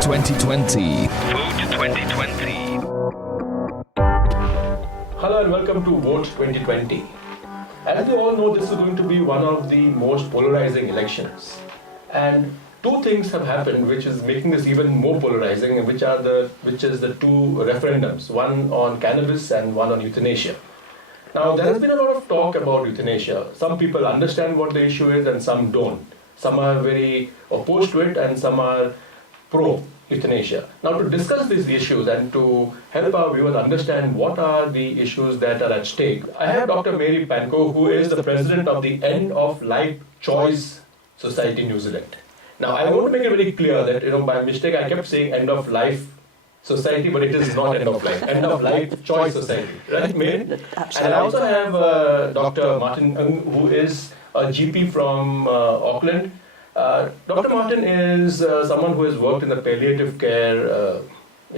2020. Vote 2020. Hello and welcome to Vote 2020. As we all know, this is going to be one of the most polarizing elections. And two things have happened which is making this even more polarizing, and which is the two referendums, one on cannabis and one on euthanasia. Now, there has been a lot of talk about euthanasia. Some people understand what the issue is and some don't. Some are very opposed to it and some are pro-euthanasia. Now, to discuss these issues and to help our viewers understand what are the issues that are at stake, I have Dr. Mary Panko, who is the president of the End of Life Choice Society New Zealand. Now, I want to make it very clear that, by mistake, I kept saying End of Life Society, but it is not End of Life. End of Life Choice Society, right, Mary? And I also have Dr. Martin, who is a GP from Auckland. Dr. Martin is someone who has worked in the palliative care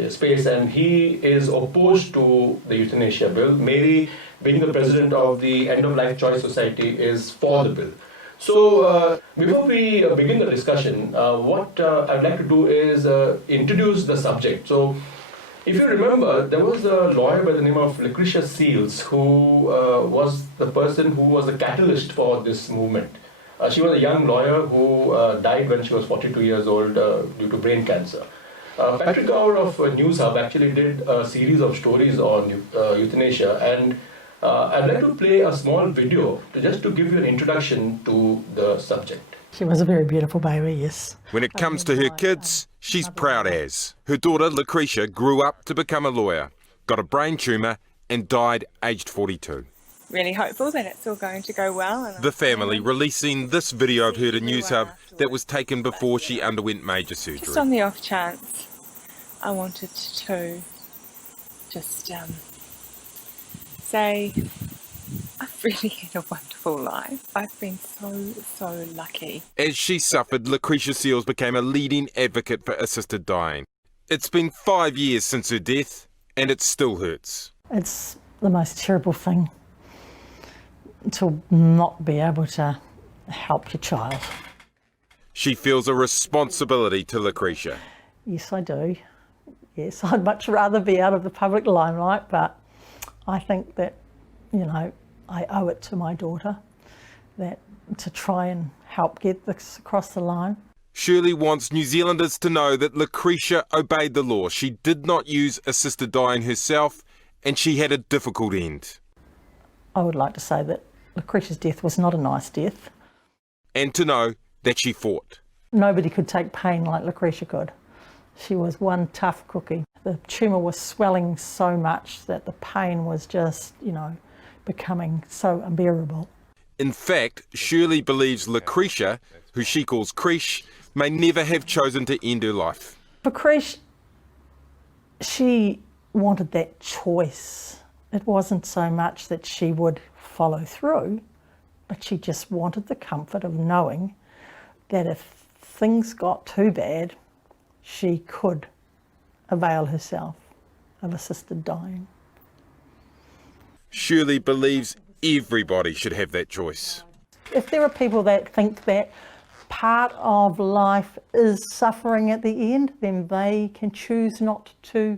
space, and he is opposed to the euthanasia bill. Mary, being the president of the End of Life Choice Society, is for the bill. So, before we begin the discussion, what I'd like to do is introduce the subject. So, if you remember, there was a lawyer by the name of Lucretia Seals who was the person who was the catalyst for this movement. She was a young lawyer who died when she was 42 years old due to brain cancer. Patrick Gower of News Hub actually did a series of stories on euthanasia, and I'd like to play a small video just to give you an introduction to the subject. She was a very beautiful baby, yes. When it comes to her kids, she's proud as. Her daughter, Lucretia, grew up to become a lawyer, got a brain tumour and died aged 42. Really hopeful that it's all going to go well. And the family releasing this video of her to News Hub that was taken before she underwent major surgery. Just on the off chance, I wanted to just say I've really had a wonderful life. I've been so lucky. As she suffered, Lucretia Seals became a leading advocate for assisted dying. It's been 5 years since her death, and it still hurts. It's the most terrible thing to not be able to help your child. She feels a responsibility to Lucretia. Yes, I do. Yes, I'd much rather be out of the public limelight, but I think that, I owe it to my daughter that to try and help get this across the line. Shirley wants New Zealanders to know that Lucretia obeyed the law. She did not use assisted dying herself, and she had a difficult end. I would like to say that Lucretia's death was not a nice death. And to know that she fought. Nobody could take pain like Lucretia could. She was one tough cookie. The tumour was swelling so much that the pain was just, becoming so unbearable. In fact, Shirley believes Lucretia, who she calls Creche, may never have chosen to end her life. For Creche, she wanted that choice. It wasn't so much that she would follow through, but she just wanted the comfort of knowing that if things got too bad, she could avail herself of assisted dying. Shirley believes everybody should have that choice. If there are people that think that part of life is suffering at the end, then they can choose not to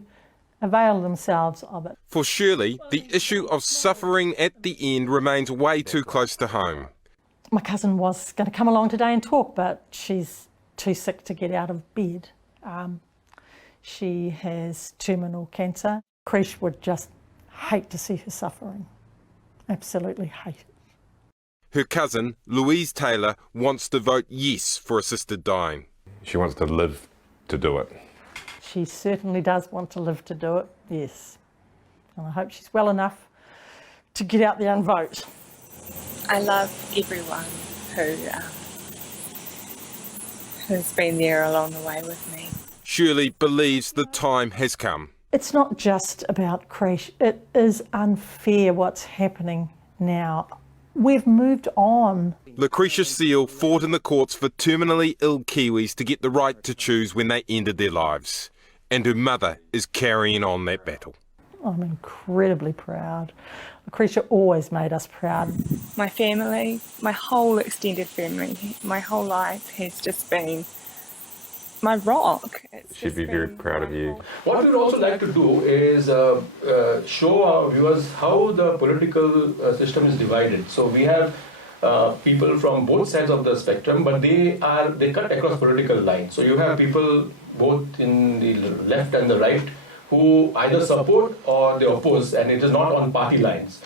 avail themselves of it. For Shirley, the issue of suffering at the end remains way too close to home. My cousin was going to come along today and talk, but she's too sick to get out of bed. She has terminal cancer. Creche would just hate to see her suffering. Absolutely hate it. Her cousin, Louise Taylor, wants to vote yes for assisted dying. She wants to live to do it. She certainly does want to live to do it, yes. And I hope she's well enough to get out there and vote. I love everyone who's been there along the way with me. Shirley believes the time has come. It's not just about Creche. It is unfair what's happening now. We've moved on. Lucretia Seal fought in the courts for terminally ill Kiwis to get the right to choose when they ended their lives. And her mother is carrying on that battle. I'm incredibly proud. Lucretia always made us proud. My family, my whole extended family, my whole life has just been my rock. It's She'd just be very been proud of you. wonderful. What we would also like to do is show our viewers how the political system is divided. So we have people from both sides of the spectrum, but they cut across political lines. So you have people both in the left and the right who either support or they oppose, and it is not on party lines.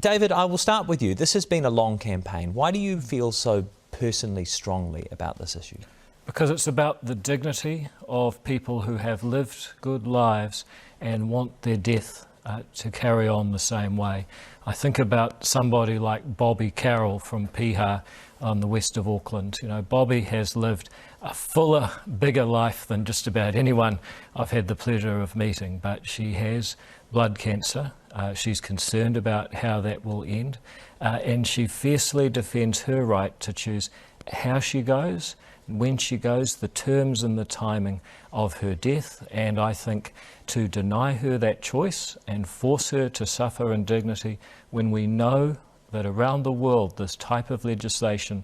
David, I will start with you. This has been a long campaign. Why do you feel so personally strongly about this issue? Because it's about the dignity of people who have lived good lives and want their death to carry on the same way. I think about somebody like Bobby Carroll from Piha on the west of Auckland. You know, Bobby has lived a fuller, bigger life than just about anyone I've had the pleasure of meeting, but she has blood cancer. She's concerned about how that will end, and she fiercely defends her right to choose how she goes, when she goes, the terms and the timing of her death. And I think to deny her that choice and force her to suffer indignity when we know that around the world this type of legislation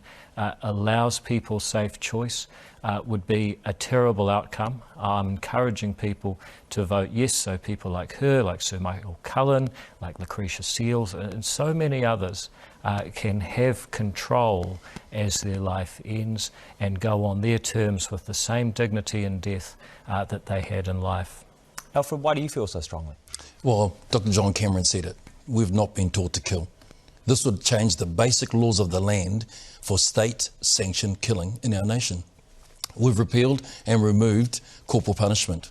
allows people safe choice would be a terrible outcome. I'm encouraging people to vote yes, so people like her, like Sir Michael Cullen, like Lucretia Seales, and so many others can have control as their life ends and go on their terms with the same dignity in death that they had in life. Alfred, why do you feel so strongly? Well, Dr. John Cameron said it. We've not been taught to kill. This would change the basic laws of the land for state-sanctioned killing in our nation. We've repealed and removed corporal punishment.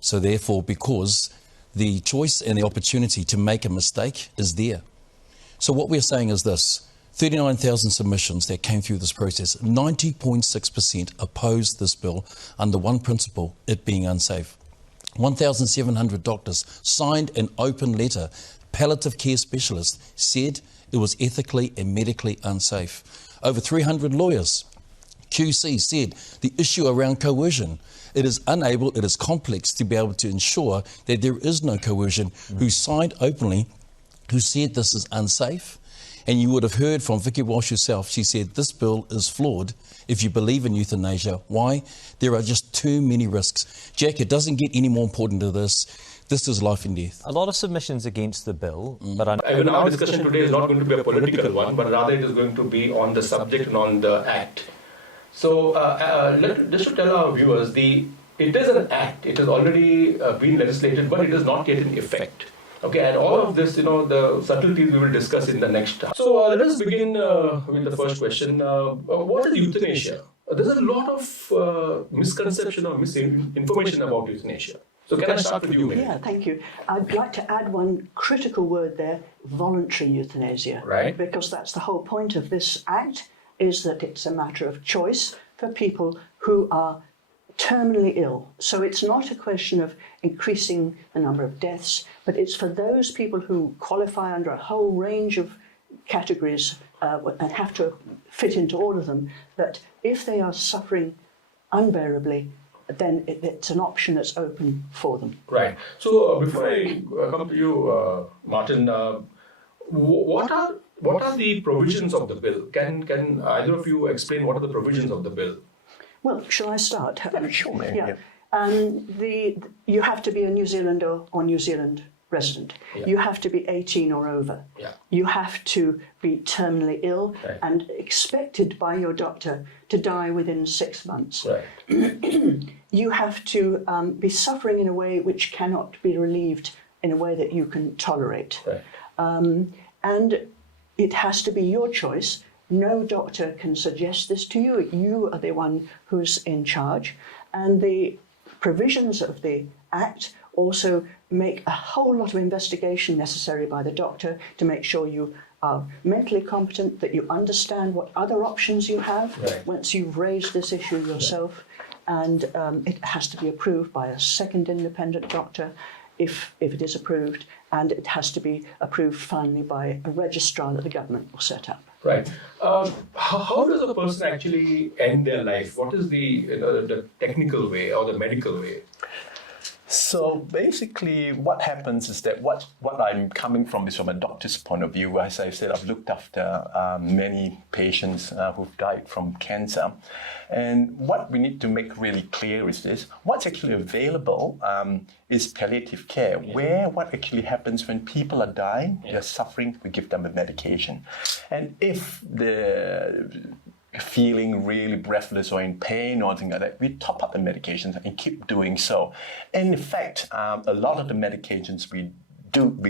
So therefore, because the choice and the opportunity to make a mistake is there. So what we're saying is this: 39,000 submissions that came through this process, 90.6% opposed this bill under one principle, it being unsafe. 1,700 doctors signed an open letter. Palliative care specialists said it was ethically and medically unsafe. Over 300 lawyers, QC, said the issue around coercion, it is unable, it is complex to be able to ensure that there is no coercion, who signed openly, who said this is unsafe. And you would have heard from Vicky Walsh herself, she said this bill is flawed if you believe in euthanasia. Why? There are just too many risks. Jack, it doesn't get any more important to this. This is life and death. A lot of submissions against the bill, but Even our discussion today is not going to be a political one, but rather it is going to be on the subject and on the act. So just to tell our viewers, it is an act. It has already been legislated, but it is not yet in effect. Okay, and all of this, the subtleties we will discuss in the next half. So let us begin with the first question. What is euthanasia? There's a lot of misconception or misinformation about euthanasia. So can I start with you, Mary? Yeah, thank you. I'd like to add one critical word there, voluntary euthanasia. Right. Because that's the whole point of this act, is that it's a matter of choice for people who are terminally ill. So it's not a question of increasing the number of deaths, but it's for those people who qualify under a whole range of categories and have to fit into all of them, that if they are suffering unbearably, then it's an option that's open for them. Right. So before I come to you, Martin, what are the provisions of the bill? Can either of you explain what are the provisions of the bill? Well, shall I start? Sure, ma'am. Yeah. You have to be a New Zealander or New Zealand resident. Yeah. You have to be 18 or over. Yeah. You have to be terminally ill Right. and expected by your doctor to die within 6 months. Right. You have to be suffering in a way which cannot be relieved in a way that you can tolerate. Right. And it has to be your choice. No doctor can suggest this to you. You are the one who's in charge. And the provisions of the Act also make a whole lot of investigation necessary by the doctor to make sure you are mentally competent, that you understand what other options you have Right. once you've raised this issue yourself. And it has to be approved by a second independent doctor if it is approved, and it has to be approved finally by a registrar that the government will set up. Right. How does a person actually end their life? What is the technical way or the medical way? So basically what happens is that what I'm coming from is from a doctor's point of view. As I said, I've looked after many patients who've died from cancer. And what we need to make really clear is this: what's actually available is palliative care, where what actually happens when people are dying, they're suffering, we give them a medication. And if the feeling really breathless or in pain or anything like that, we top up the medications and keep doing so. And in fact, a lot of the medications we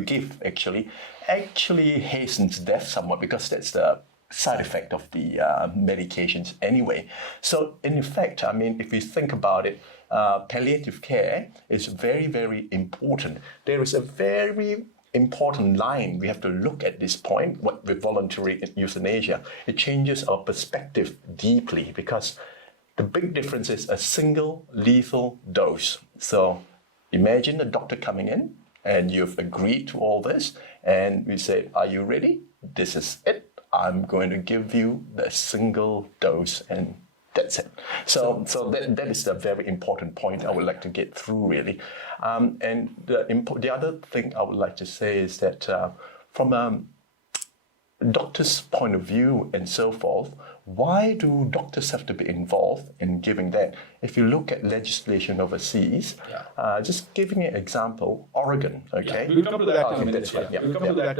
give actually hastens death somewhat, because that's the side effect of the medications anyway. So in effect, I mean, if we think about it, palliative care is very, very important. There is a very important line we have to look at this point with voluntary euthanasia. It changes our perspective deeply, because the big difference is a single lethal dose. So imagine the doctor coming in and you've agreed to all this, and we say, are you ready? This is it. I'm going to give you the single dose, and that's it. So that is the very important point I would like to get through, really. And the other thing I would like to say is that from a doctor's point of view and so forth, why do doctors have to be involved in giving that? If you look at legislation overseas, just giving an example, Oregon, okay? We'll come to that in a minute. That's right. We'll come to that,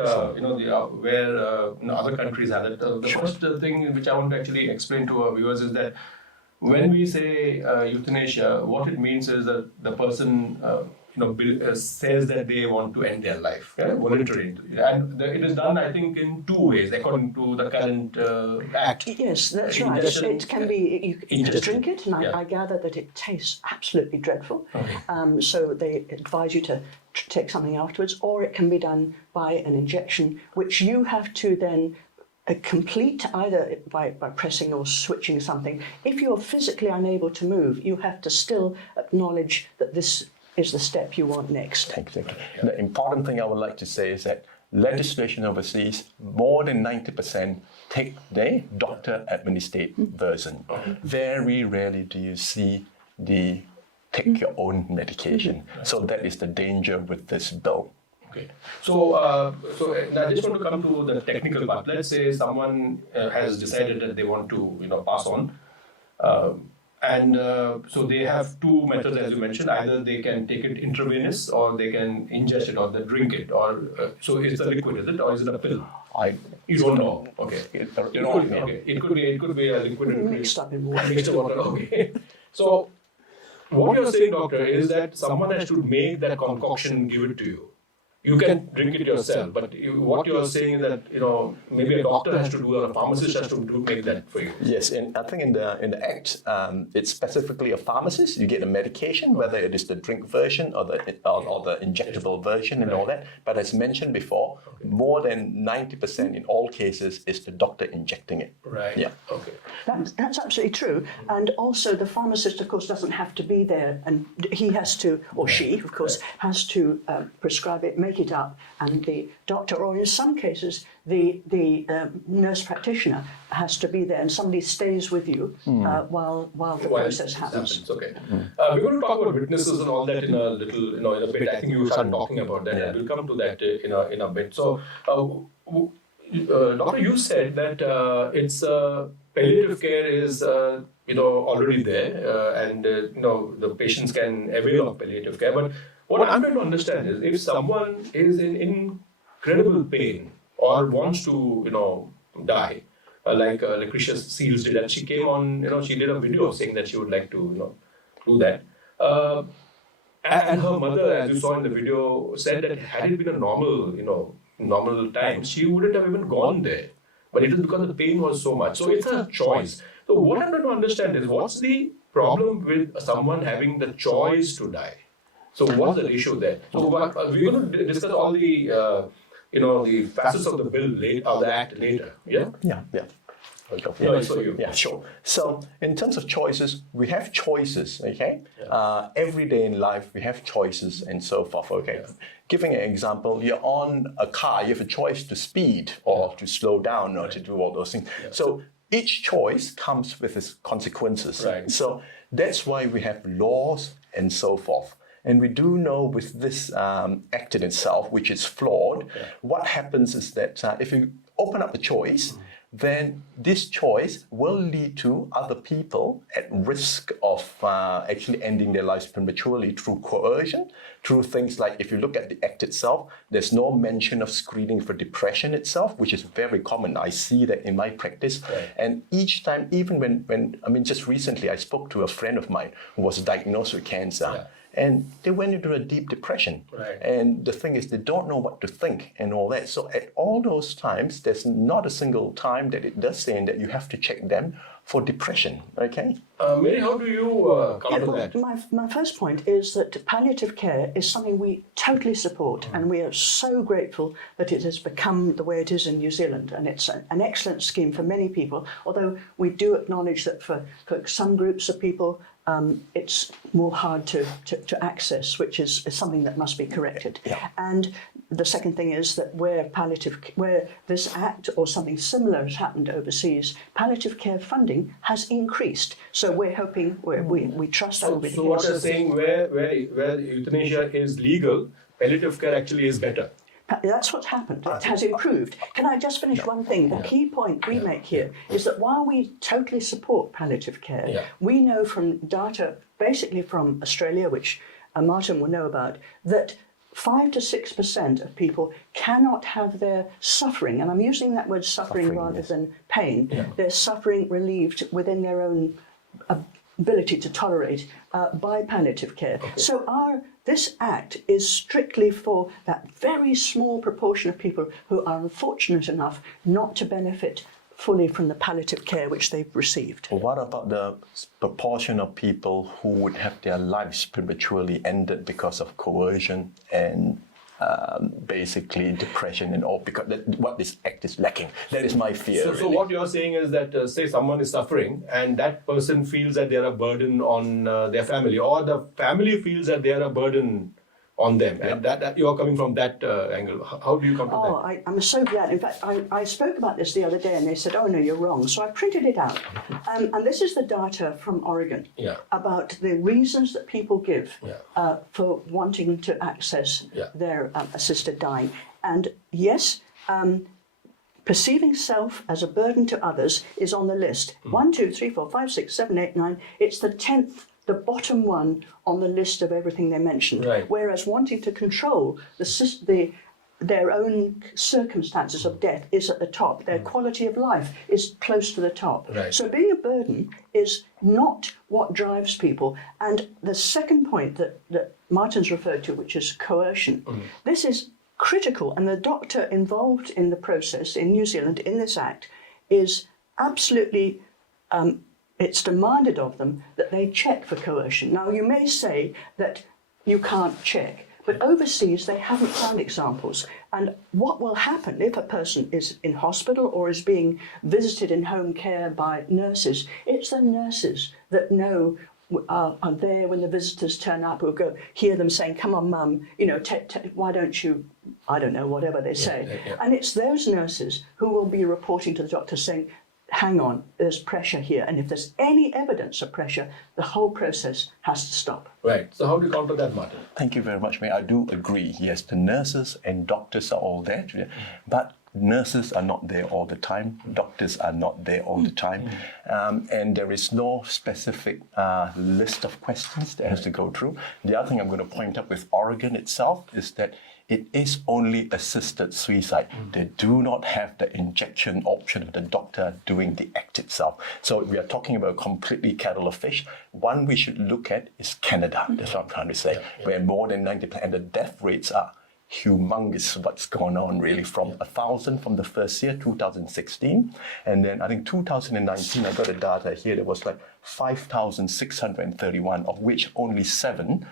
where other countries have it. The first thing which I want to actually explain to our viewers is that when we say euthanasia, what it means is that the person says that they want to end their life, voluntarily. And it is done, I think, in two ways, according to the current Act. Yes, that's right. It can be, you just drink it, and I gather that it tastes absolutely dreadful. Okay. So they advise you to take something afterwards, or it can be done by an injection, which you have to then complete either by pressing or switching something. If you're physically unable to move, you have to still acknowledge that this is the step you want next. Thank you. The important thing I would like to say is that legislation overseas, more than 90% take the doctor-administered version. Very rarely do you see the take your own medication. So that is the danger with this bill. Okay. So I just want to come to the technical part. Let's say someone has decided that they want to, pass on. So they have two methods, as you mentioned. Either they can take it intravenous, or they can ingest it, or they drink it. Or so it's a liquid, is it, or is it a pill? You don't know. Okay. It could be a liquid mixed up in water. Mixed water. Okay. So what you're saying, doctor, is that someone has to make that concoction and give it to you. You can drink it yourself, but what you're saying is that maybe a doctor has to do, or a pharmacist has to make that for you. Yes, and I think in the Act, it's specifically a pharmacist. You get a medication, whether it is the drink version or the injectable version and all that. But as mentioned before, more than 90% in all cases is the doctor injecting it. Right. Yeah. Okay. That's absolutely true. And also the pharmacist, of course, doesn't have to be there, and he has to, or she, of course, has to prescribe it, make it up, and the doctor, or in some cases the nurse practitioner, has to be there, and somebody stays with you while the process happens. Okay. We're going to talk about witnesses and all that in a little, in a bit. I think you started talking about that, and we'll come to that in a bit. So, Doctor, you said that it's palliative care is already there, and the patients can avail of palliative care. But what I'm trying to understand is, if someone is in incredible pain or wants to die, like Lucretia Seals did, and she came on, she did a video saying that she would like to do that. And her mother, as you saw in the video, said that had it been a normal time, she wouldn't have even gone there. But it is because the pain was so much. So it's a choice. So what I'm trying to understand is, what's the problem with someone having the choice to die? So what's the issue there? So we're going to discuss all the the facets of the bill later, or the act later. Yeah. Yeah, sure. So in terms of choices, we have choices, okay? Every day in life, we have choices and so forth, okay? Yeah. Giving an example, you're on a car, you have a choice to speed or to slow down or to do all those things. Yeah. So each choice comes with its consequences. Right. So that's why we have laws and so forth. And we do know with this act in itself, which is flawed, what happens is that if you open up the choice, then this choice will lead to other people at risk of actually ending their lives prematurely through coercion, through things like, if you look at the act itself, there's no mention of screening for depression itself, which is very common. I see that in my practice. And each time, even when I mean, just recently, I spoke to a friend of mine who was diagnosed with cancer. And they went into a deep depression. And the thing is, they don't know what to think and all that. So at all those times, there's not a single time that it does say that you have to check them for depression, okay? Mary, how do you counter that? My first point is that palliative care is something we totally support, and we are so grateful that it has become the way it is in New Zealand, and it's an excellent scheme for many people, although we do acknowledge that for some groups of people, it's more hard to access, which is something that must be corrected. And the second thing is that where this act or something similar has happened overseas, palliative care funding has increased. So we're hoping, we trust that will be the case. So what you're saying, where euthanasia is legal, palliative care actually is better. That's what's happened. It has improved. Can I just finish one thing? The key point we make here is that while we totally support palliative care, we know from data, basically from Australia, which Martin will know about, that 5 to 6% of people cannot have their suffering, and I'm using that word suffering rather than pain, their suffering relieved within their own ability to tolerate by palliative care. So this act is strictly for that very small proportion of people who are unfortunate enough not to benefit fully from the palliative care which they've received. What about the proportion of people who would have their lives prematurely ended because of coercion and basically depression and all, because what this act is lacking? That is my fear. So what you're saying is that, say someone is suffering and that person feels that they're a burden on their family, or the family feels that they're a burden on them, and that you are coming from that angle. How do you come to that? I'm so glad. In fact, I spoke about this the other day and they said, oh no, you're wrong. So I printed it out. And this is the data from Oregon about the reasons that people give for wanting to access their assisted dying. And yes, perceiving self as a burden to others is on the list. 1, 2, 3, 4, 5, 6, 7, 8, 9. It's the 10th, the bottom one on the list of everything they mentioned. Whereas wanting to control their own circumstances of death is at the top. Their quality of life is close to the top. So being a burden is not what drives people. And the second point that Martin's referred to, which is coercion, this is critical. And the doctor involved in the process in New Zealand in this act is absolutely it's demanded of them that they check for coercion. Now, you may say that you can't check, but overseas they haven't found examples. And what will happen if a person is in hospital or is being visited in home care by nurses? It's the nurses that know are there when the visitors turn up, who'll go hear them saying, come on, mum, why don't you, I don't know, whatever they say. And it's those nurses who will be reporting to the doctor saying, hang on, there's pressure here. And if there's any evidence of pressure, the whole process has to stop. So how do you counter that, Martin? Thank you very much, May. I do agree. Yes, the nurses and doctors are all there, but nurses are not there all the time. Doctors are not there all the time. And there is no specific list of questions that has to go through. The other thing I'm going to point out with Oregon itself is that it is only assisted suicide. They do not have the injection option of the doctor doing the act itself. So we are talking about a completely kettle of fish. One we should look at is Canada. That's what I'm trying to say, where more than 90%, and the death rates are humongous. What's going on really, from 1,000 from the first year, 2016, and then I think 2019, I got the data here, there was like 5,631, of which only 7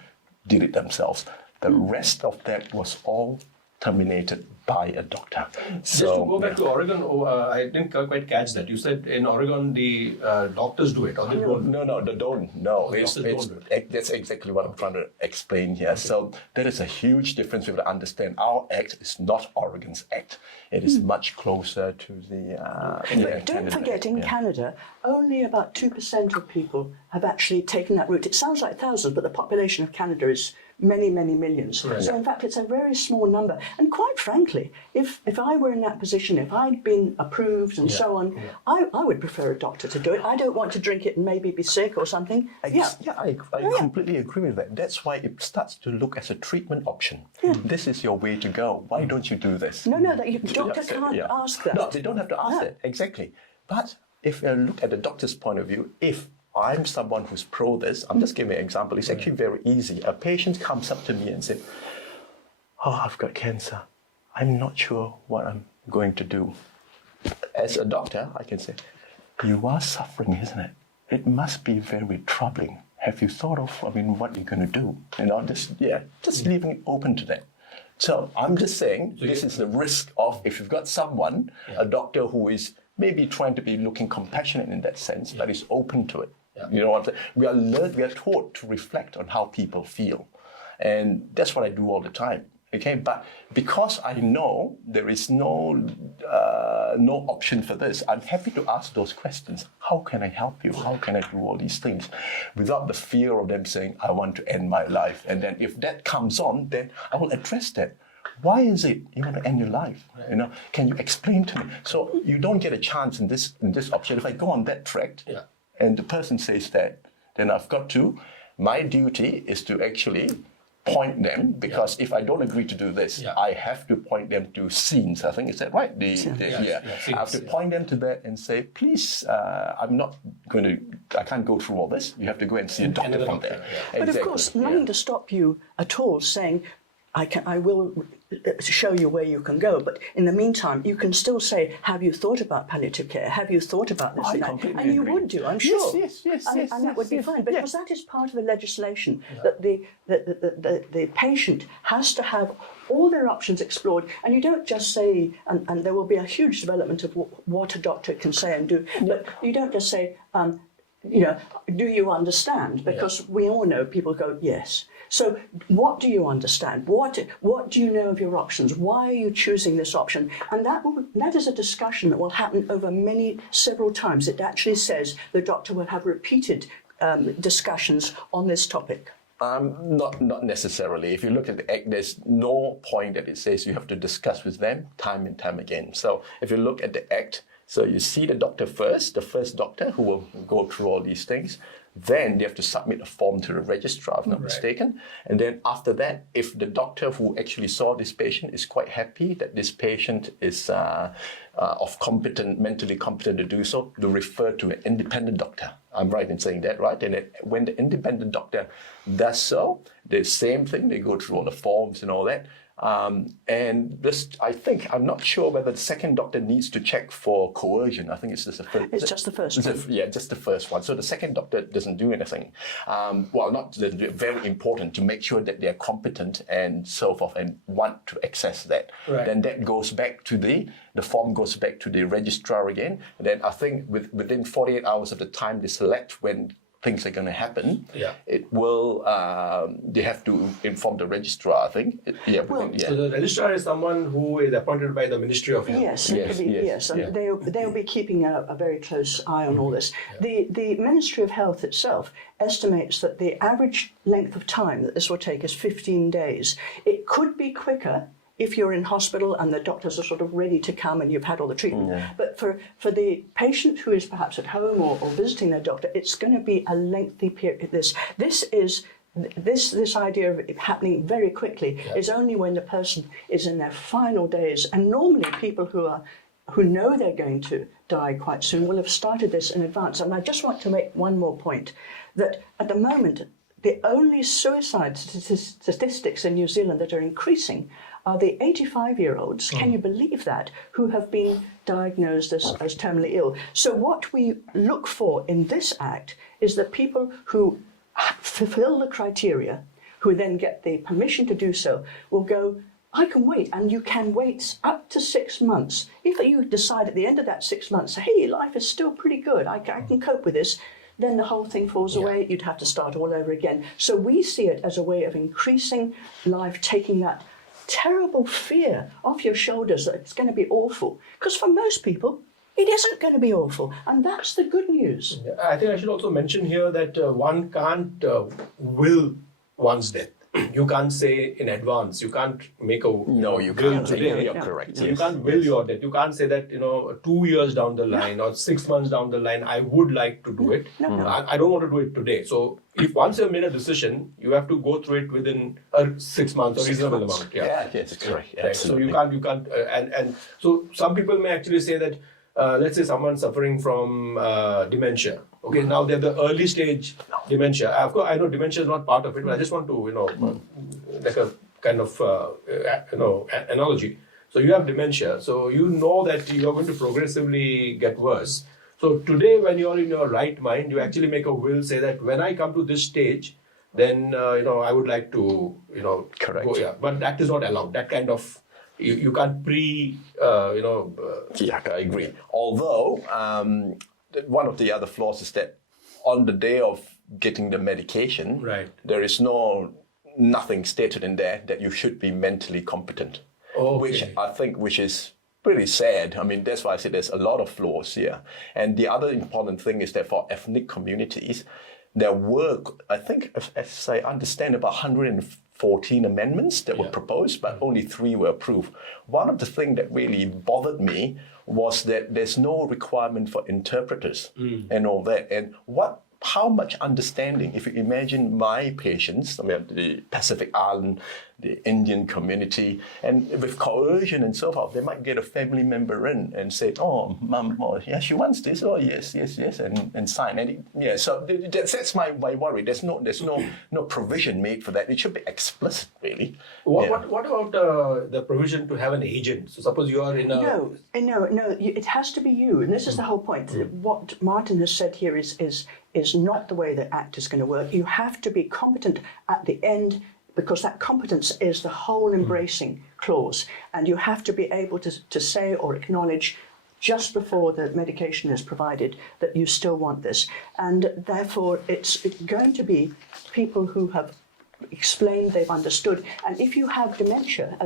did it themselves. The rest of that was all terminated by a doctor. Just to go back to Oregon, I didn't quite catch that. You said in Oregon the doctors do it, or they don't? No, they don't. No, Don't do it. That's exactly what I'm trying to explain here. So there is a huge difference. We have to understand our act is not Oregon's act. It is much closer to the. But don't forget, in Canada, only about 2% of people have actually taken that route. It sounds like thousands, but the population of Canada is many, many millions. Right. So in fact, it's a very small number. And quite frankly, if I were in that position, if I'd been approved and so on, I would prefer a doctor to do it. I don't want to drink it and maybe be sick or something. I completely agree with that. That's why it starts to look as a treatment option. This is your way to go. Why don't you do this? No, doctor can't ask that. No, they don't have to ask that. Exactly. But if you look at the doctor's point of view, if I'm someone who's pro this, I'm just giving an example. It's actually very easy. A patient comes up to me and says, "Oh, I've got cancer. I'm not sure what I'm going to do." As a doctor, I can say, "You are suffering, isn't it? It must be very troubling. Have you thought of, what you're going to do?" Just leaving it open to that. So I'm just saying, this is the risk of, if you've got someone, a doctor who is maybe trying to be looking compassionate in that sense, but is open to it. You know what I'm saying? We are taught to reflect on how people feel. And that's what I do all the time. Okay, but because I know there is no option for this, I'm happy to ask those questions. How can I help you? How can I do all these things? Without the fear of them saying, I want to end my life. And then if that comes on, then I will address that. Why is it you want to end your life? Can you explain to me? So you don't get a chance in this option. If I go on that track and the person says that, then my duty is to actually point them, because if I don't agree to do this, I have to point them to scenes. I think, is that right? I have to point them to that and say, please, I can't go through all this. You have to go and see a doctor from there. But of course, nothing to stop you at all saying, I will show you where you can go, but in the meantime, you can still say, have you thought about palliative care? Have you thought about this and that? And you would do, I'm sure. Yes, and that would be fine, because that is part of the legislation, that the patient has to have all their options explored, and you don't just say, and there will be a huge development of what a doctor can say and do, but you don't just say, do you understand? Because we all know people go, yes. So what do you understand? What do you know of your options? Why are you choosing this option? And that is a discussion that will happen over several times. It actually says the doctor will have repeated discussions on this topic. Not necessarily. If you look at the Act, there's no point that it says you have to discuss with them time and time again. So if you look at the Act, so you see the doctor first, the first doctor who will go through all these things. Then they have to submit a form to the registrar, if not mistaken. And then after that, if the doctor who actually saw this patient is quite happy that this patient is mentally competent to do so, they refer to an independent doctor. I'm right in saying that, right? And when the independent doctor does so, the same thing, they go through all the forms and all that. And this, I'm not sure whether the second doctor needs to check for coercion. I think it's just the first. It's just the first one. Just the first one. So the second doctor doesn't do anything. Very important to make sure that they're competent and so forth and want to access that. Right. Then that goes back to the form goes back to the registrar again. And then I think within 48 hours of the time they select when things are going to happen, it will, they have to inform the registrar, I think. So the registrar is someone who is appointed by the Ministry of Health. Yes. And they'll be keeping a very close eye on all this. The Ministry of Health itself estimates that the average length of time that this will take is 15 days. It could be quicker if you're in hospital and the doctors are sort of ready to come and you've had all the treatment. But for the patient who is perhaps at home or visiting their doctor, it's going to be a lengthy period. This idea of it happening very quickly is only when the person is in their final days. And normally people who know they're going to die quite soon will have started this in advance. And I just want to make one more point, that at the moment, the only suicide statistics in New Zealand that are increasing are the 85-year-olds, can you believe that, who have been diagnosed as terminally ill. So what we look for in this Act is that people who fulfill the criteria, who then get the permission to do so, will go, I can wait, and you can wait up to 6 months. If you decide at the end of that 6 months, hey, life is still pretty good, I can cope with this, then the whole thing falls away, you'd have to start all over again. So we see it as a way of increasing life, taking that terrible fear off your shoulders that it's going to be awful. Because for most people, it isn't going to be awful. And that's the good news. I think I should also mention here that one can't will one's death. you can't say in advance. You can't make a No, you will can't. today. You're correct. So you Yes. can't will your death. You can't say that 2 years down the line or 6 months down the line, I would like to do it. I don't want to do it today. So if once you've made a decision, you have to go through it within 6 months or reasonable amount. Yeah, yes, correct. Right. So you can't, and so some people may actually say that, let's say someone suffering from dementia. Okay, now they're the early stage dementia. Of course, I know dementia is not part of it, but I just want to, like a kind of, analogy. So you have dementia, so you know that you're going to progressively get worse. So today, when you're in your right mind, you actually make a will, say that when I come to this stage, then I would like to, Correct. go, yeah. But that is not allowed. That kind of you can't Yeah, I agree. Although one of the other flaws is that on the day of getting the medication, Right. there is nothing stated in there that you should be mentally competent, which I think is pretty sad. I mean, that's why I say there's a lot of flaws here. And the other important thing is that for ethnic communities, there were, I think, as I understand, about 114 amendments that were proposed, but only 3 were approved. One of the things that really bothered me was that there's no requirement for interpreters and all that. And how much understanding, if you imagine my patients, I mean, the Pacific Island, the Indian community, and with coercion and so forth, they might get a family member in and say, oh, mum, yeah, she wants this, oh, yes, and sign. And so that's my worry. There's no provision made for that. It should be explicit, really. What about the provision to have an agent? So suppose you are in a... No, it has to be you. And this is the whole point. What Martin has said here is not the way the Act is going to work. You have to be competent at the end, because that competence is the whole embracing clause. And you have to be able to say or acknowledge just before the medication is provided that you still want this. And therefore, it's going to be people who have explained, they've understood. And if you have dementia,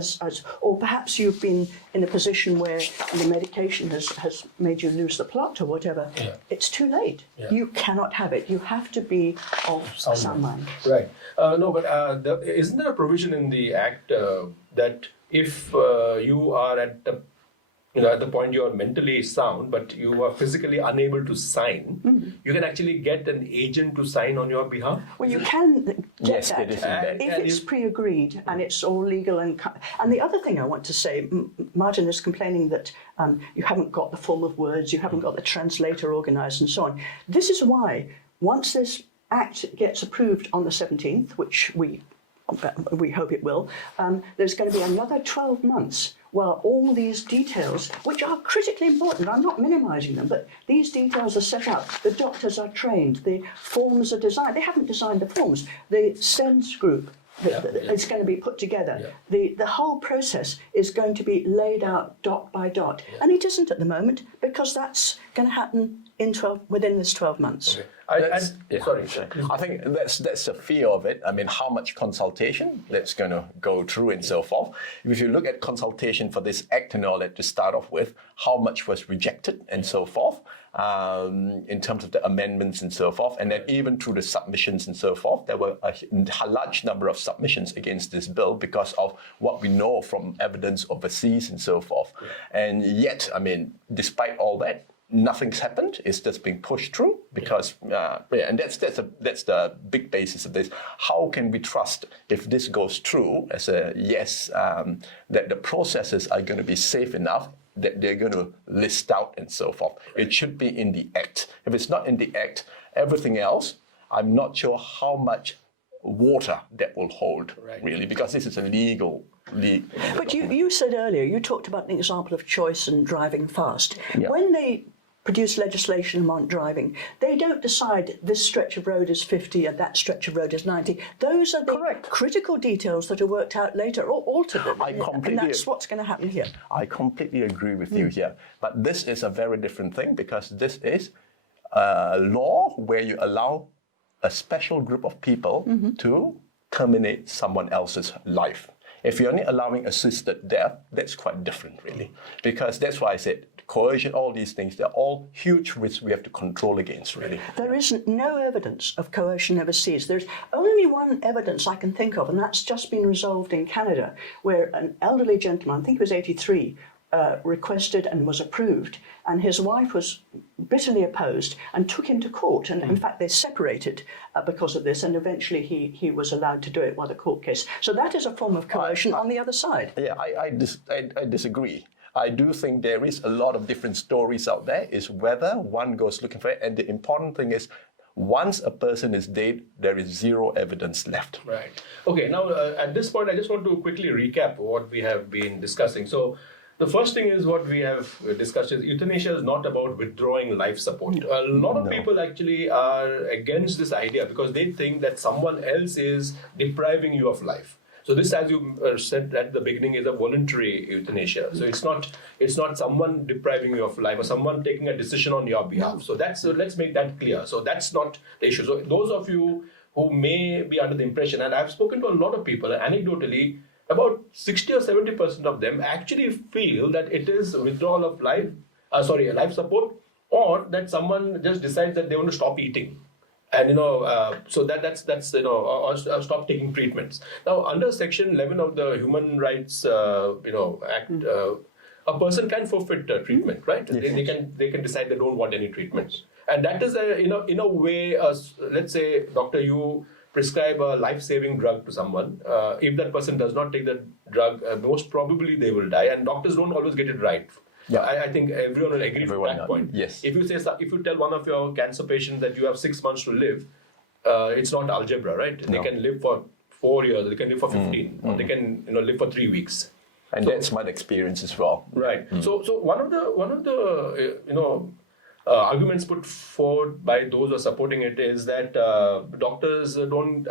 or perhaps you've been in a position where the medication has made you lose the plot or whatever, it's too late. Yeah. You cannot have it. You have to be of sound mind. Right. No, but isn't there a provision in the Act that if you are at the point you are mentally sound, but you are physically unable to sign, you can actually get an agent to sign on your behalf? Well, you can get that it is in there. if it's pre-agreed and it's all legal. And the other thing I want to say, Martin is complaining that you haven't got the form of words, you haven't got the translator organised and so on. This is why, once this Act gets approved on the 17th, which we hope it will, there's going to be another 12 months while all these details, which are critically important, I'm not minimising them, but these details are set out. The doctors are trained, the forms are designed. They haven't designed the forms. The SENS group is going to be put together. The whole process is going to be laid out dot by dot. And it isn't at the moment, because that's going to happen within this 12 months. Okay. Sorry. I think that's the fear of it. I mean, how much consultation that's going to go through and so forth. If you look at consultation for this Act and all that to start off with, how much was rejected and so forth, in terms of the amendments and so forth, and then even through the submissions and so forth, there were a large number of submissions against this bill because of what we know from evidence overseas and so forth. And yet, I mean, despite all that, nothing's happened. It's just being pushed through because, and that's the big basis of this. How can we trust, if this goes through as a yes, that the processes are going to be safe enough, that they're going to list out and so forth? It should be in the Act. If it's not in the Act, everything else, I'm not sure how much water that will hold, really, because this is a legal. But you said earlier, you talked about an example of choice and driving fast. Yeah. When they produce legislation on driving, they don't decide this stretch of road is 50 and that stretch of road is 90. Those are the critical details that are worked out later or altered. And that's what's going to happen here. I completely agree with you here. But this is a very different thing, because this is a law where you allow a special group of people to terminate someone else's life. If you're only allowing assisted death, that's quite different, really, because that's why I said coercion, all these things, they're all huge risks we have to control against, really. There is no evidence of coercion overseas. There's only one evidence I can think of, and that's just been resolved in Canada, where an elderly gentleman, I think he was 83, requested and was approved, and his wife was bitterly opposed and took him to court, and in fact they separated because of this, and eventually he was allowed to do it by the court case. So that is a form of coercion on the other side. Yeah, I disagree. I do think there is a lot of different stories out there, is whether one goes looking for it, and the important thing is once a person is dead, there is zero evidence left. Right. Okay, now at this point, I just want to quickly recap what we have been discussing. So the first thing is what we have discussed is euthanasia is not about withdrawing life support. A lot of people actually are against this idea because they think that someone else is depriving you of life. So this, as you said at the beginning, is a voluntary euthanasia. So it's not someone depriving you of life or someone taking a decision on your behalf. So let's make that clear. So that's not the issue. So those of you who may be under the impression, and I've spoken to a lot of people, anecdotally, about 60 or 70% of them actually feel that it is withdrawal of life support, or that someone just decides that they want to stop eating. And so that's or stop taking treatments. Now, under Section 11 of the Human Rights Act, a person can forfeit treatment, right? Yes. They can decide they don't want any treatments, and that is in a way, let's say, doctor, you prescribe a life-saving drug to someone. If that person does not take the drug, most probably they will die, and doctors don't always get it right. Yeah, I think everyone will agree with that point. Yes. If you tell one of your cancer patients that you have 6 months to live, it's not algebra, right? No. They can live for 4 years, they can live for 15, or they can live for 3 weeks. And that's my experience as well. Right. So one of the arguments put forward by those who are supporting it is that doctors don't.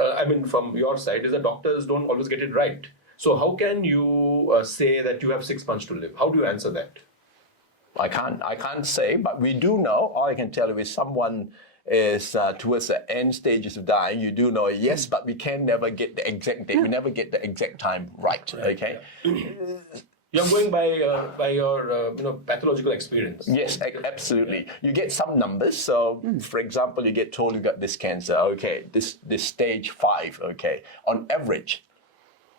From your side, is that doctors don't always get it right. So how can you say that you have 6 months to live? How do you answer that? I can't say, but we do know. All I can tell you is someone is towards the end stages of dying. You do know, yes, but we can never get the exact date. We never get the exact time right. Okay. You're going by your pathological experience. Yes, absolutely. You get some numbers. So, for example, you get told you got this cancer. Okay, this stage 5. Okay, on average,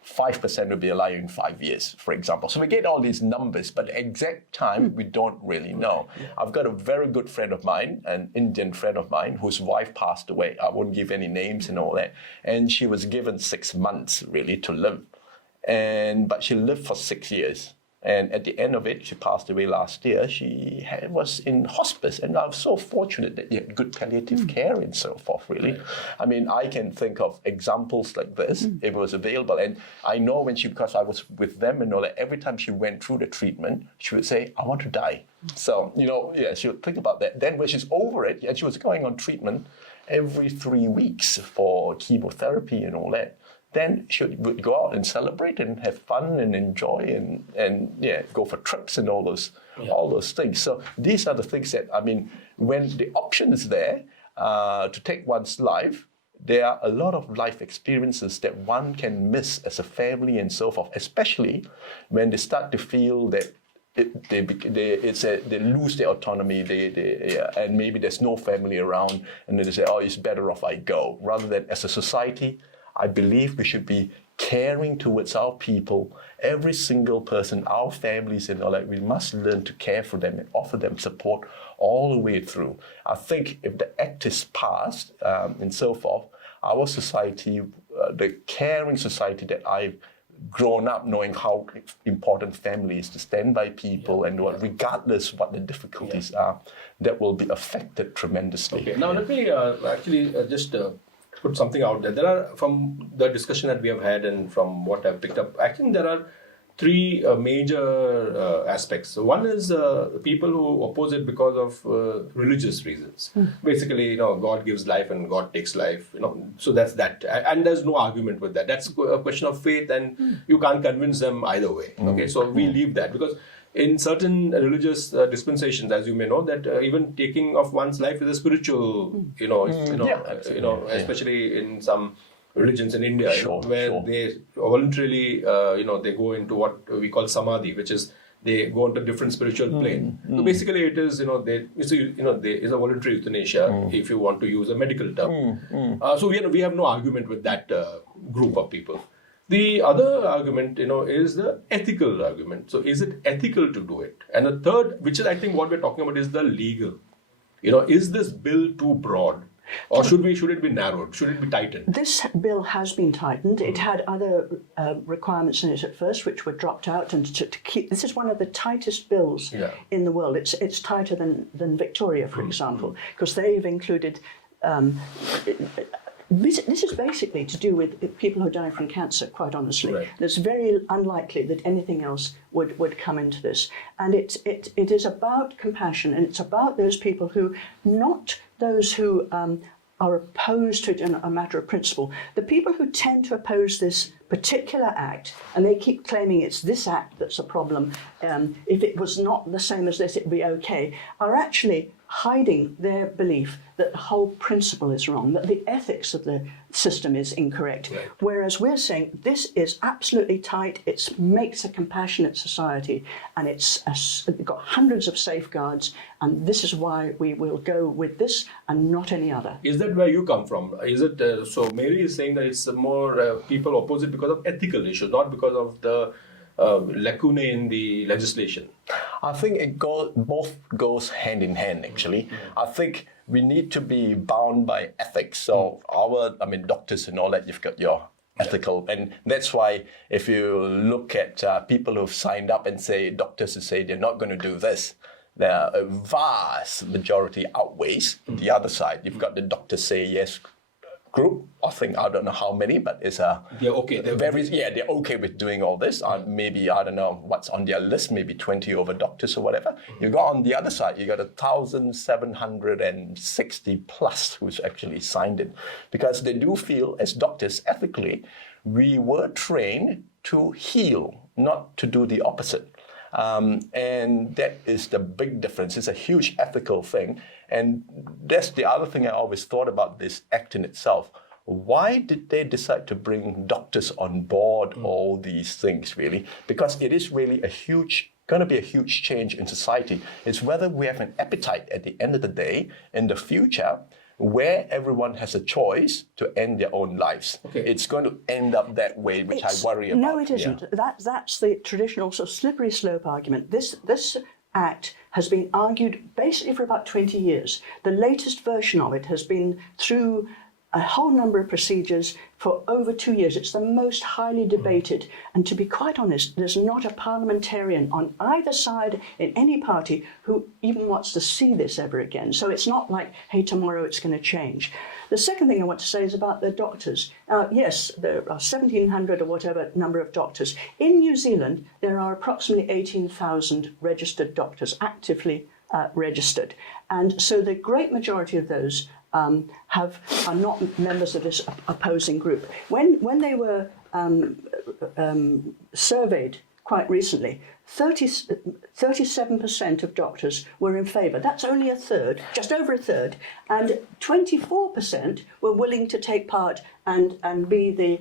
5% will be alive in 5 years, for example. So we get all these numbers, but the exact time we don't really know. I've got a very good friend of mine, an Indian friend of mine, whose wife passed away. I won't give any names and all that. And she was given 6 months really to live. But she lived for 6 years. And at the end of it, she passed away last year. She was in hospice, and I was so fortunate that you had good palliative care and so forth, really. I mean, I can think of examples like this if it was available. And I know because I was with them and all that, every time she went through the treatment, she would say, I want to die. So, she would think about that. Then when she's over it, and she was going on treatment every 3 weeks for chemotherapy and all that, then she would go out and celebrate and have fun and enjoy and go for trips and all those things. So these are the things that, when the option is there to take one's life, there are a lot of life experiences that one can miss as a family and so forth, especially when they start to feel that they lose their autonomy, and maybe there's no family around, and then they say, oh, it's better off I go. Rather than as a society, I believe we should be caring towards our people, every single person, our families and all that. We must learn to care for them and offer them support all the way through. I think if the act is passed and so forth, our society, the caring society that I've grown up knowing how important family is to stand by people and regardless what the difficulties are, that will be affected tremendously. Okay, now let me just put something out there. There are, from the discussion that we have had and from what I've picked up, I think there are 3 major aspects. So one is people who oppose it because of religious reasons. Basically, God gives life and God takes life. So that's that, and there's no argument with that. That's a question of faith, and you can't convince them either way. Okay, so we leave that because in certain religious dispensations, as you may know, that even taking of one's life is a spiritual, especially in some religions in India, where they voluntarily, they go into what we call samadhi, which is they go into a different spiritual plane. So basically, it is there is a voluntary euthanasia if you want to use a medical term. So we have no argument with that group of people. The other argument, is the ethical argument. So is it ethical to do it? And the third, which is I think what we're talking about, is the legal. Is this bill too broad? Or should it be narrowed? Should it be tightened? This bill has been tightened. It had other requirements in it at first, which were dropped out. And to keep, this is one of the tightest bills in the world. It's tighter than Victoria, for example, because they've included. This is basically to do with people who die from cancer, quite honestly. Right. It's very unlikely that anything else would come into this. And it is about compassion, and it's about those people who, not those who are opposed to it in a matter of principle. The people who tend to oppose this particular act, and they keep claiming it's this act that's a problem, if it was not the same as this, it'd be okay, are actually hiding their belief that the whole principle is wrong, that the ethics of the system is incorrect. Right. Whereas we're saying this is absolutely tight, it makes a compassionate society, and it's got hundreds of safeguards, and this is why we will go with this and not any other. Is that where you come from? Is it so Mary is saying that it's more people oppose it because of ethical issues, not because of the lacunae in the legislation? I think it both goes hand in hand, actually. I think we need to be bound by ethics. So doctors and all that, you've got your ethical, and that's why if you look at people who've signed up and say, doctors who say they're not going to do this, the vast majority outweighs the other side. You've got the doctors say yes group. I think, I don't know how many, but it's they're okay. They're okay with doing all this. Maybe, I don't know what's on their list, maybe 20 over doctors or whatever. You got on the other side, you got 1,760 plus who's actually signed it, because they do feel, as doctors, ethically, we were trained to heal, not to do the opposite. And that is the big difference. It's a huge ethical thing. And that's the other thing I always thought about this act in itself. Why did they decide to bring doctors on board all these things, really? Because it is really going to be a huge change in society. It's whether we have an appetite at the end of the day in the future where everyone has a choice to end their own lives. Okay. It's going to end up that way, which I worry about. No, it isn't. Yeah. That's the traditional sort of slippery slope argument. This act has been argued basically for about 20 years. The latest version of it has been through a whole number of procedures for over 2 years. It's the most highly debated. And to be quite honest, there's not a parliamentarian on either side in any party who even wants to see this ever again. So it's not like, hey, tomorrow it's going to change. The second thing I want to say is about the doctors. Yes, there are 1,700 or whatever number of doctors. In New Zealand, there are approximately 18,000 registered doctors, actively registered. And so the great majority of those are not members of this opposing group. When they were surveyed quite recently, 37% of doctors were in favour. That's only a third, just over a third, and 24% were willing to take part and be the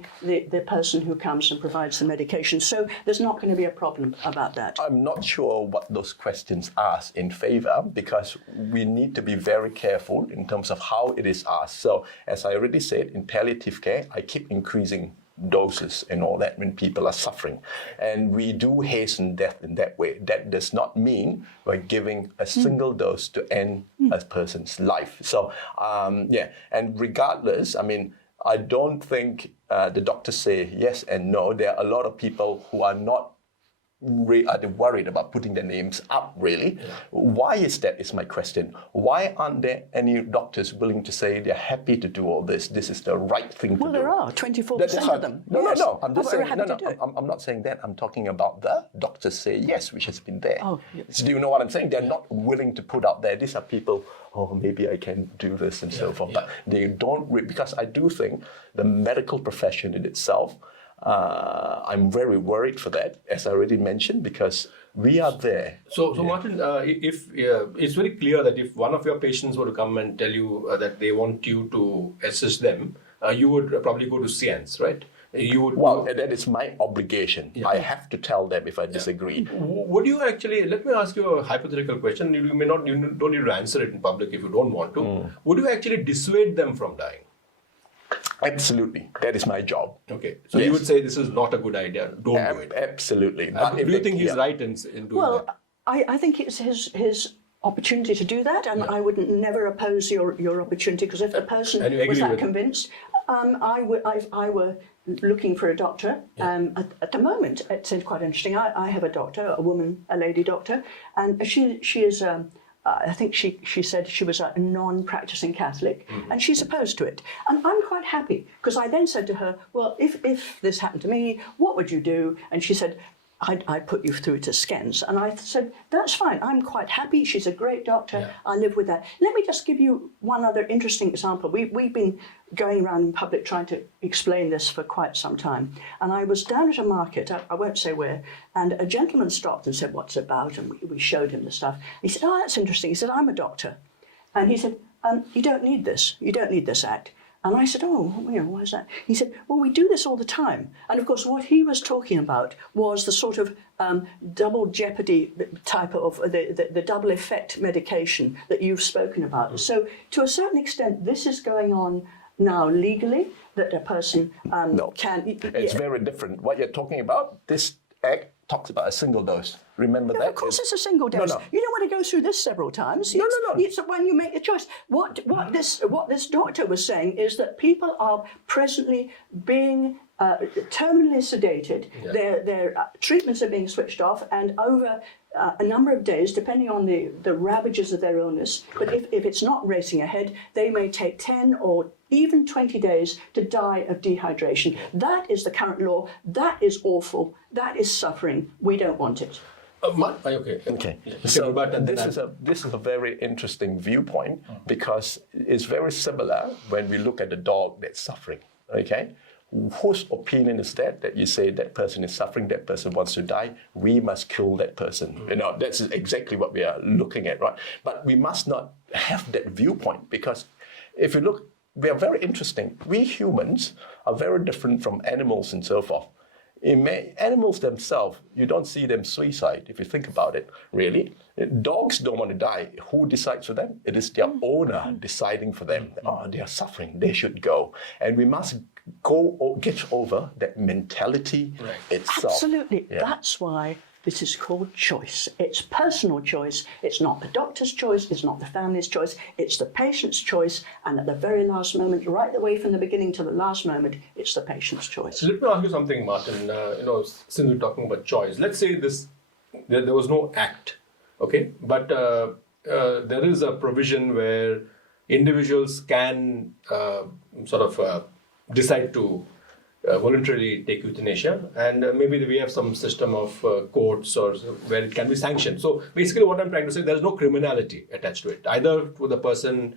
person who comes and provides the medication. So there's not going to be a problem about that. I'm not sure what those questions ask in favour, because we need to be very careful in terms of how it is asked. So as I already said, in palliative care, I keep increasing doses and all that when people are suffering, and we do hasten death in that way. That does not mean we're giving a single dose to end a person's life. So and regardless, I don't think the doctors say yes and no. There are a lot of people who are not worried about putting their names up, really. Yeah. Why is that, is my question. Why aren't there any doctors willing to say they're happy to do all this? This is the right thing to do. Well, there are 24% of them. No. I'm just saying, I'm not saying that. I'm talking about the doctors say yes, which has been there. Oh, yes. So do you know what I'm saying? They're not willing to put out there. These are people, maybe I can do this and so forth. But they don't, because I do think the medical profession in itself, I'm very worried for that, as I already mentioned, because we are there. So Martin, if it's very clear that if one of your patients were to come and tell you that they want you to assist them, you would probably go to science, right? You would. Well, that is my obligation. Yeah. I have to tell them if I disagree. Would you actually? Let me ask you a hypothetical question. You may not. You don't need to answer it in public if you don't want to. Would you actually dissuade them from dying? Absolutely. That is my job. Okay. So you would say this is not a good idea. Don't do it. Absolutely. Do you think he's right in doing that? I think it's his opportunity to do that, and I would never oppose your opportunity, because if the person was that convinced, I were looking for a doctor. At the moment, it's quite interesting. I have a doctor, a lady doctor, and she is. I think she said she was a non-practicing Catholic, and she's opposed to it. And I'm quite happy, because I then said to her, well, if this happened to me, what would you do? And she said, I'd put you through to SCENS. And I said, that's fine. I'm quite happy. She's a great doctor. I live with that. Let me just give you one other interesting example. We've been going around in public trying to explain this for quite some time. And I was down at a market, I won't say where, and a gentleman stopped and said, what's it about? And we showed him the stuff. He said, oh, that's interesting. He said, I'm a doctor. And he said, you don't need this. You don't need this act. And I said, oh, why is that? He said, well, we do this all the time. And of course, what he was talking about was the sort of double jeopardy type of, the double effect medication that you've spoken about. So to a certain extent, this is going on now legally, that a person can... It's very different. What you're talking about, this act talks about a single dose. Remember that? Of course, it's a single dose. No. You don't want to go through this several times. No. It's when you make the choice. What this doctor was saying is that people are presently being terminally sedated. Their treatments are being switched off, and over a number of days, depending on the ravages of their illness, but if it's not racing ahead, they may take 10 or even 20 days to die of dehydration. That is the current law. That is awful. That is suffering. We don't want it. Okay. So this is a very interesting viewpoint, because it's very similar when we look at the dog that's suffering. Okay. Whose opinion is that you say that person is suffering, that person wants to die, we must kill that person? That's exactly what we are looking at, right? But we must not have that viewpoint, because if you look, we are very interesting. We humans are very different from animals and so forth. Animals themselves, you don't see them suicide, if you think about it, really. Dogs don't want to die. Who decides for them? It is their owner deciding for them. Oh, they are suffering, they should go. And we must get over that mentality itself. Absolutely. Yeah. That's why this is called choice. It's personal choice. It's not the doctor's choice. It's not the family's choice. It's the patient's choice. And at the very last moment, right the way from the beginning to the last moment, it's the patient's choice. So let me ask you something, Martin. Since we're talking about choice, let's say there was no act, okay? But there is a provision where individuals can decide to voluntarily take euthanasia, and maybe we have some system of courts or where it can be sanctioned. So basically what I'm trying to say, there's no criminality attached to it, either to the person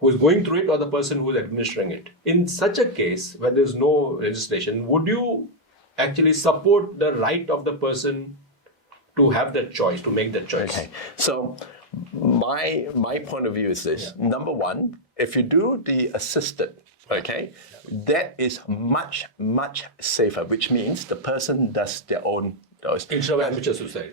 who is going through it or the person who is administering it. In such a case, where there's no legislation, would you actually support the right of the person to have that choice, to make that choice? Okay, so my point of view is this. Number one, if you do the assisted, okay, that is much, much safer, which means the person does their own... Instead of amateur suicide.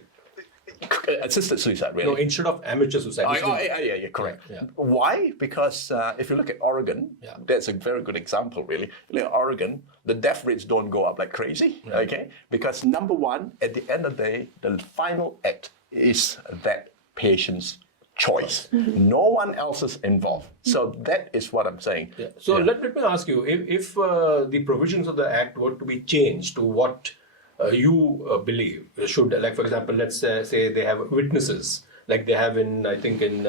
Assisted suicide, really. No, instead of amateur suicide. Yeah, correct. Yeah. Why? Because if you look at Oregon, that's a very good example, really. Look at Oregon, the death rates don't go up like crazy, okay? Because number one, at the end of the day, the final act is that patient's choice. No one else is involved. So that is what I'm saying. So let me ask you, if the provisions of the Act were to be changed to what you believe should, like for example, let's say they have witnesses, like they have in, I think in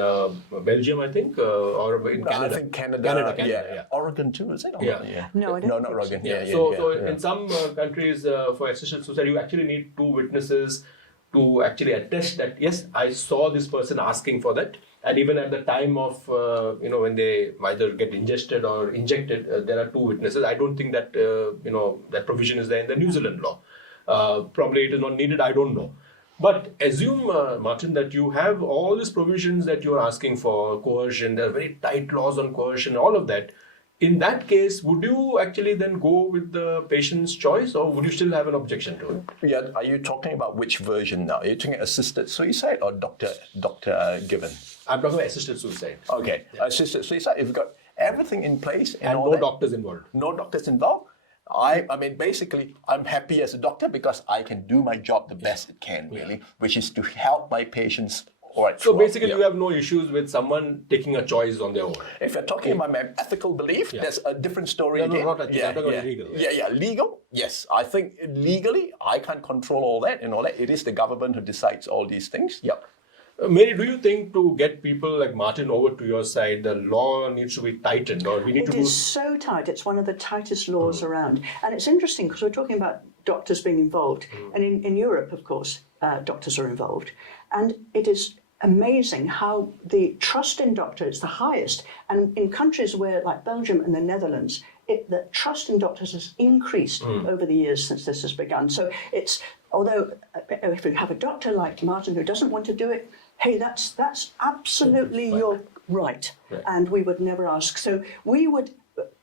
Belgium, or in Canada. I think Canada. Oregon too, is it? No, I don't not Oregon. So in some countries, for assisted suicide, you actually need two witnesses to actually attest that, yes, I saw this person asking for that. And even at the time of, when they either get ingested or injected, there are two witnesses. I don't think that, that provision is there in the New Zealand law. Probably it is not needed, I don't know. But assume, Martin, that you have all these provisions that you're asking for, coercion, there are very tight laws on coercion, all of that. in that case, would you actually then go with the patient's choice, or would you still have an objection to it? Yeah, are you talking about which version now? Are you talking assisted suicide or doctor given? I'm talking about assisted suicide. Okay, assisted suicide. If you've got everything in place and all no doctors involved. No doctors involved. I mean, basically, I'm happy as a doctor because I can do my job the best it can, really, which is to help my patients. Right, so basically, you have no issues with someone taking a choice on their own. If you're talking about my ethical belief, that's a different story again. No, not ethical. I'm talking about legal. Legal. Yes, I think legally, I can't control all that and all that. It is the government who decides all these things. Yep. Mary, do you think to get people like Martin over to your side, the law needs to be tightened, or we need to do? It is so tight. It's one of the tightest laws around. And it's interesting because we're talking about doctors being involved. And in Europe, of course, doctors are involved. And it is amazing how the trust in doctors is the highest. And in countries where, like Belgium and the Netherlands, the trust in doctors has increased over the years since this has begun. So it's, although if you have a doctor like Martin who doesn't want to do it, hey, that's absolutely your right. And we would never ask. So we would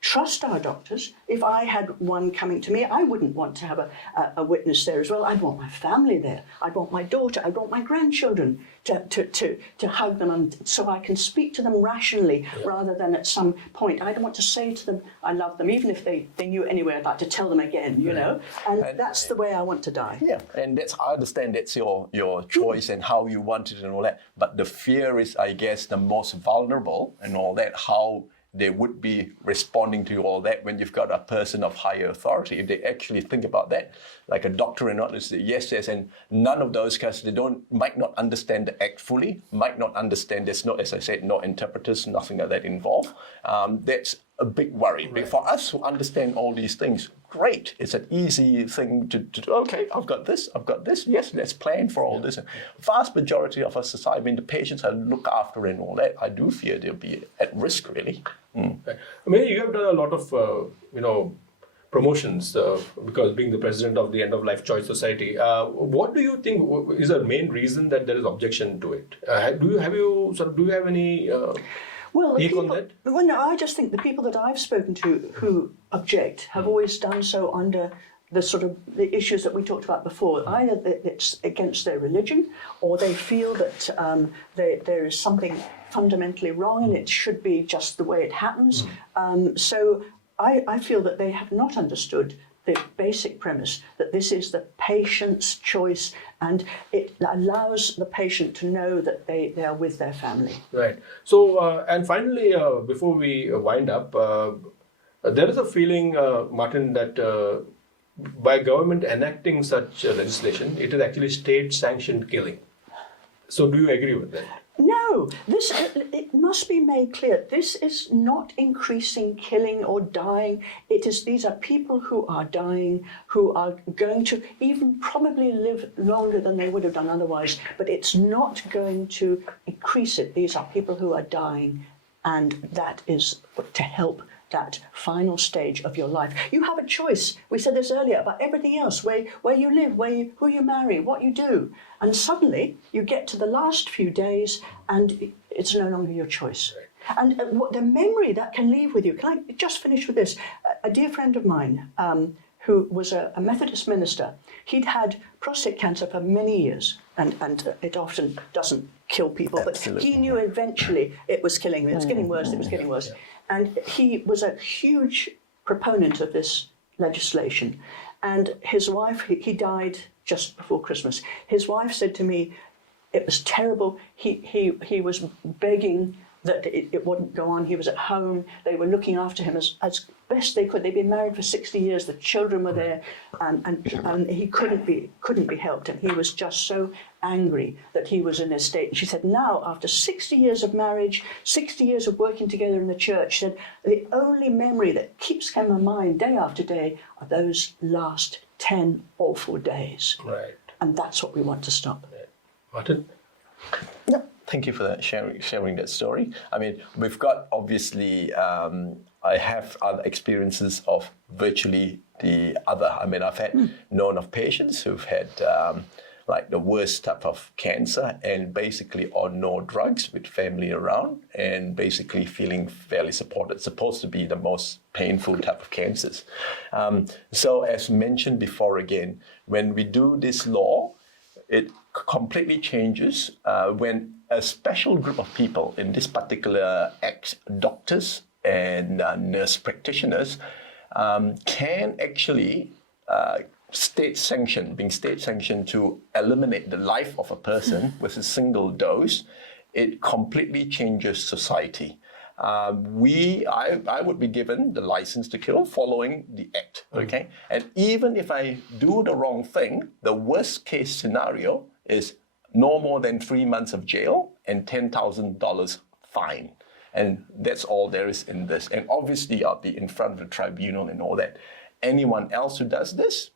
trust our doctors. If I had one coming to me, I wouldn't want to have a witness there as well. I'd want my family there. I'd want my daughter. I'd want my grandchildren to hug them, and so I can speak to them rationally rather than at some point. I'd want to say to them, I love them, even if they knew anyway. I'd like to tell them again, you know. And that's the way I want to die. Yeah, and I understand that's your choice and how you want it and all that. But the fear is, I guess, the most vulnerable and all that, how they would be responding to all that when you've got a person of higher authority. If they actually think about that, like a doctor and not just say yes, and none of those guys, might not understand the act fully, might not understand there's no, as I said, no interpreters, nothing like that involved. That's a big worry. But for us who understand all these things, great. It's an easy thing to do. Okay, I've got this. Yes, let's plan for all this. Vast majority of our society, I mean, the patients I look after and all that, I do fear they'll be at risk, really. Right. I mean, you have done a lot of, promotions because being the president of the End of Life Choice Society. What do you think is the main reason that there is objection to it? Do you have any take on that? Well, no, I just think the people that I've spoken to who object have always done so under the issues that we talked about before. Either it's against their religion, or they feel that there is something fundamentally wrong and it should be just the way it happens. So I feel that they have not understood the basic premise that this is the patient's choice, and it allows the patient to know that they are with their family. Right. So, and finally, before we wind up, there is a feeling, Martin, that by government enacting such legislation, it is actually state-sanctioned killing. So do you agree with that? No, it must be made clear. This is not increasing killing or dying. These are people who are dying, who are going to even probably live longer than they would have done otherwise, but it's not going to increase it. These are people who are dying, and that is to help that final stage of your life. You have a choice. We said this earlier about everything else, where you live, who you marry, what you do. And suddenly you get to the last few days and it's no longer your choice. And what the memory that can leave with you, can I just finish with this? A dear friend of mine who was a Methodist minister, he'd had prostate cancer for many years, and it often doesn't kill people, but he knew eventually it was killing me. It was getting worse, it was getting worse. And he was a huge proponent of this legislation. And his wife, he died just before Christmas. His wife said to me, it was terrible. He was begging that it wouldn't go on. He was at home. They were looking after him as best they could. They'd been married for 60 years. The children were there, and he couldn't be helped. And he was just so angry that he was in this state. And she said, now, after 60 years of marriage, 60 years of working together in the church, she said, the only memory that keeps in my mind day after day are those last 10 awful days. Right. And that's what we want to stop. Right. Martin? No. Thank you for that sharing that story. I mean, we've got obviously, I have other experiences of virtually the other. I mean, I've had known of patients who've had like the worst type of cancer, and basically on no drugs with family around, and basically feeling fairly supported. It's supposed to be the most painful type of cancers. So as mentioned before again, when we do this law, it completely changes when a special group of people in this particular act, doctors and nurse practitioners, can actually state sanctioned to eliminate the life of a person with a single dose. It completely changes society. I would be given the license to kill following the act, okay? And even if I do the wrong thing, the worst case scenario is no more than 3 months of jail and $10,000 fine. And that's all there is in this. And obviously I'll be in front of the tribunal and all that. Anyone else who does this,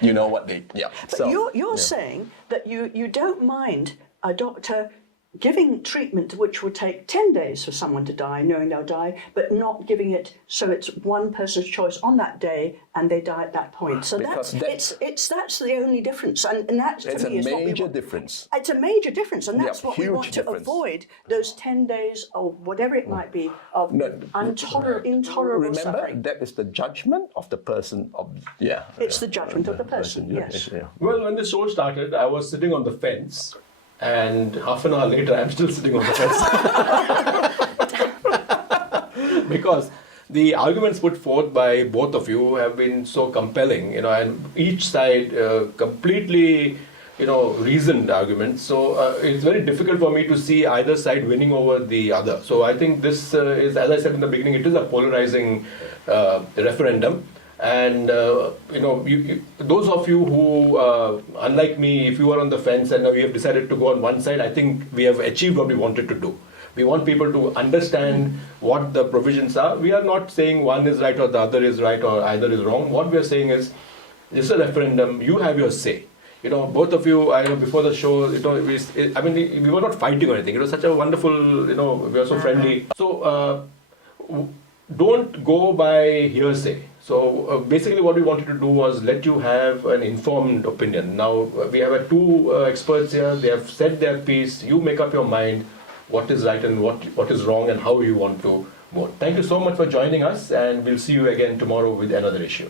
you know what they, yeah. But so, you're saying that you don't mind a doctor giving treatment which would take 10 days for someone to die, knowing they'll die, but not giving it so it's one person's choice on that day and they die at that point. So that's the only difference. And that to me is what we want. It's a major difference. It's a major difference, and that's what we want to avoid, those 10 days or whatever it might be of intolerable suffering. Remember, that is the judgment of the person. It's the judgment of the person, yes. Well, when the show started, I was sitting on the fence. And half an hour later, I'm still sitting on the fence. Because the arguments put forth by both of you have been so compelling, and each side completely, reasoned arguments. So it's very difficult for me to see either side winning over the other. So I think this is, as I said in the beginning, it is a polarizing referendum. And, those of you who, unlike me, if you are on the fence and we have decided to go on one side, I think we have achieved what we wanted to do. We want people to understand what the provisions are. We are not saying one is right or the other is right or either is wrong. What we are saying is, this is a referendum, you have your say. Both of you, I know before the show, we were not fighting or anything. It was such a wonderful, we were so friendly. So, don't go by hearsay. So basically what we wanted to do was let you have an informed opinion. Now we have two experts here. They have said their piece. You make up your mind what is right and what is wrong and how you want to vote. Thank you so much for joining us, and we'll see you again tomorrow with another issue.